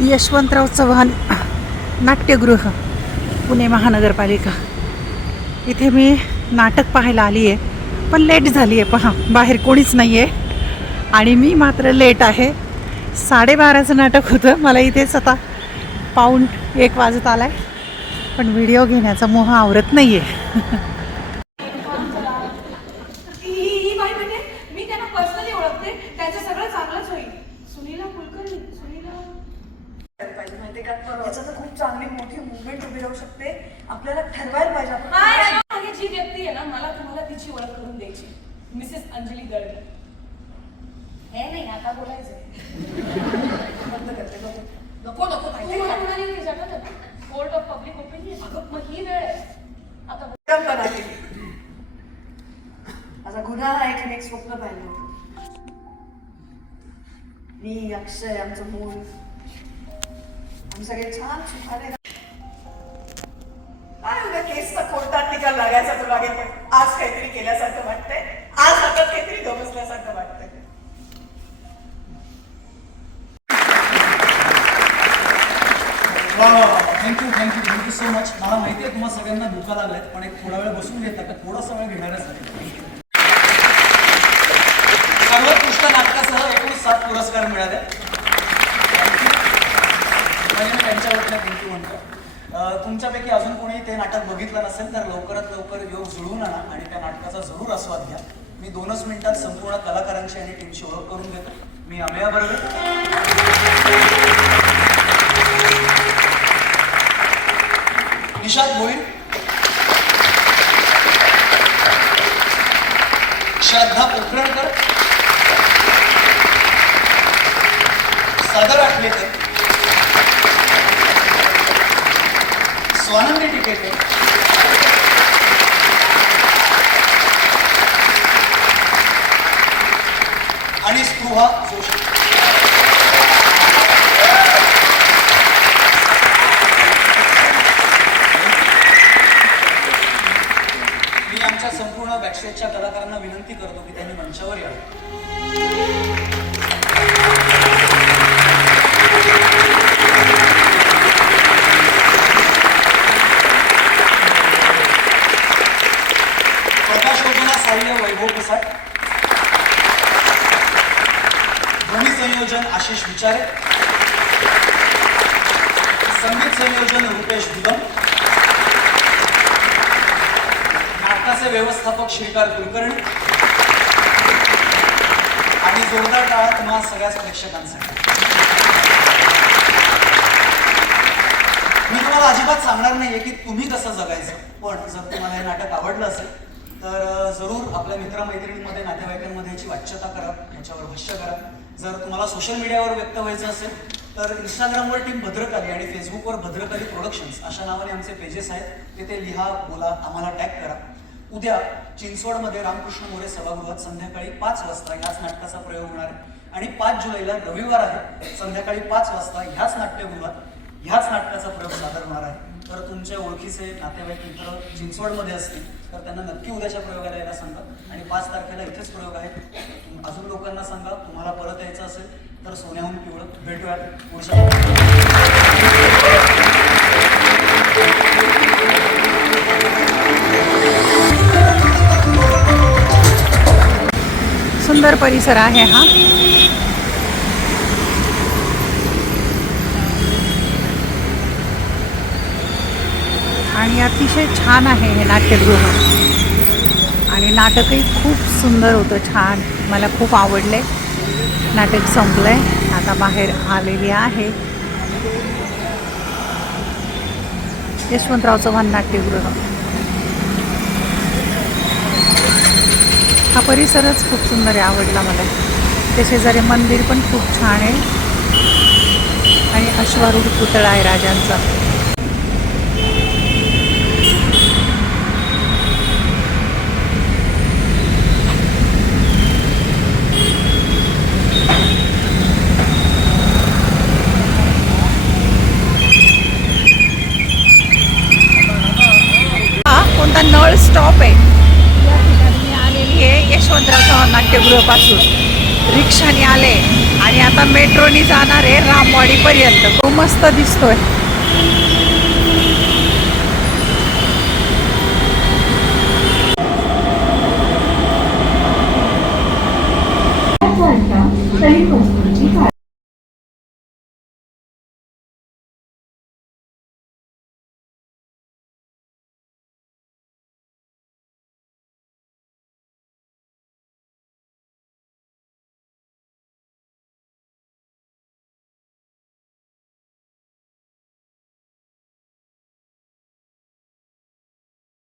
यशवंतराव चव्हाण नाट्यगृह पुणे महानगरपालिका, इथे मी नाटक पाहायला आली आहे, पण लेट झाली आहे. पहा, बाहेर कोणीच नाही आहे आणि मी मात्र लेट आहे. 12:30चं नाटक होतं. मला इथेच आता 1:15 वाजत आला आहे, पण व्हिडिओ घेण्याचा मोह आवरत नाही आहे. खूप चांगली मोठी मुवमेंट उभी राहू शकते. आपल्याला ठरवायला पाहिजे आपण जी व्यक्ती आहे ना, मला तुम्हाला तिची ओळख करून द्यायची. मिसेस अंजली दळवी. हे नाही आता बोलायचं. बंद करते. नको नको कोर्ट ऑफ पब्लिक ओपिनियन. अगं मग ही वेळ आहे आता. माझा गुन्हा आहे की एक स्वप्न पाहिलं होतं. मी, अक्षय, आमचं मूल, आम्ही सगळे छान सुखाने. काय होतं केसचा कोर्टात निकाल लागायचा तो लागेल, पण आज काहीतरी केल्यासारखं वाटतंय. आज हातात काहीतरी गमसल्यासारखं वाटतंय. Thank you so much. मला माहिती आहे तुम्हाला सगळ्यांना भुका लागल्यात, पण एक थोडा वेळ बसून घेता का? थोडासा वेळ घेणारच आहे. सर्वोत्कृष्ट नाटकासह एकूण 7 पुरस्कार मिळाले. मी त्यांच्या वतीने थँक्यू म्हणतो. तुमच्यापैकी अजून कोणी ते नाटक बघितलं नसेल तर लवकरात लवकर योग जुळवून आणा आणि त्या नाटकाचा जरूर आस्वाद घ्या. मी 2च मिनिटात संपूर्ण कलाकारांची आणि टीमची ओळख करून देतो. मी अमेया बर्वे, निशाद भोईर, श्रद्धा पोखरणकर, सागर आठलेकर, स्वानंदी टिकेकर, आणि स्पृहा जोशी. मी आमच्या संपूर्ण बॅकस्टेजच्या कलाकारांना विनंती करतो की त्यांनी मंचावर यावं. साह्य वैभव प्रसाद, ध्वनी संयोजन आशिष विचारे, संगीत संयोजन रुपेश दुदम, नाटकाचे व्यवस्थापक श्रीकार कुलकर्णी आणि जोरदार टाळा तुम्हा सगळ्याच प्रेक्षकांसाठी. मी तुम्हाला अजिबात सांगणार नाहीये की तुम्ही कसं जगायचं, पण जर तुम्हाला हे नाटक आवडलं असेल तर जरूर आपल्या मित्रमैत्रिणींमध्ये, नातेवाईकांमध्ये याची वाच्यता करा, याच्यावर भाष्य करा. जर तुम्हाला सोशल मीडियावर व्यक्त व्हायचं असेल तर इंस्टाग्रामवर टीम भद्रकाली आणि फेसबुकवर भद्रकाली प्रोडक्शन्स अशा नावाने आमचे पेजेस आहेत, तिथे लिहा, बोला, आम्हाला टॅग करा. उद्या चिंचवडमध्ये रामकृष्ण मोरे सभागृहात संध्याकाळी 5 वाजता ह्याच नाटकाचा प्रयोग होणार आहे आणि 5 जुलैला रविवार आहे, संध्याकाळी 5 वाजता ह्याच नाट्यगृहात ह्याच नाटकाचा प्रयोग सादर होणार आहे. तर तुमच्या ओळखीचे नातेवाईक मित्र चिंचवडमध्ये असतील तर त्यांना नक्की उद्याच्या प्रयोगाला यायला सांगा आणि 5 तारखेला इथेच प्रयोग आहेत. अजून लोकांना सांगा. तुम्हाला परत यायचं असेल तर सोन्याहून पिवळं. भेटूयात पुढच्या. सुंदर परिसर आहे हा. आणि अतिशय छान आहे हे नाट्यगृह आणि नाटकही खूप सुंदर होतं, छान. मला खूप आवडले. नाटक संपलंय, आता बाहेर आलेली आहे. यशवंतराव चव्हाण नाट्यगृह. हा परिसरच खूप सुंदर आहे, आवडला मला. त्या शेजारी मंदिर पण खूप छान आहे आणि अश्वारूढ पुतळा आहे राजांचा. नळ स्टॉप आहे, या ठिकाणी मी आलेली आहे यशवंतराव चव्हाण नाट्यगृहापासून. रिक्षाने आले आणि आता मेट्रोनी जाणार आहे रामवाडी खालीपर्यंत. तो मस्त दिसतोय. वाढता तरी वस्तूंची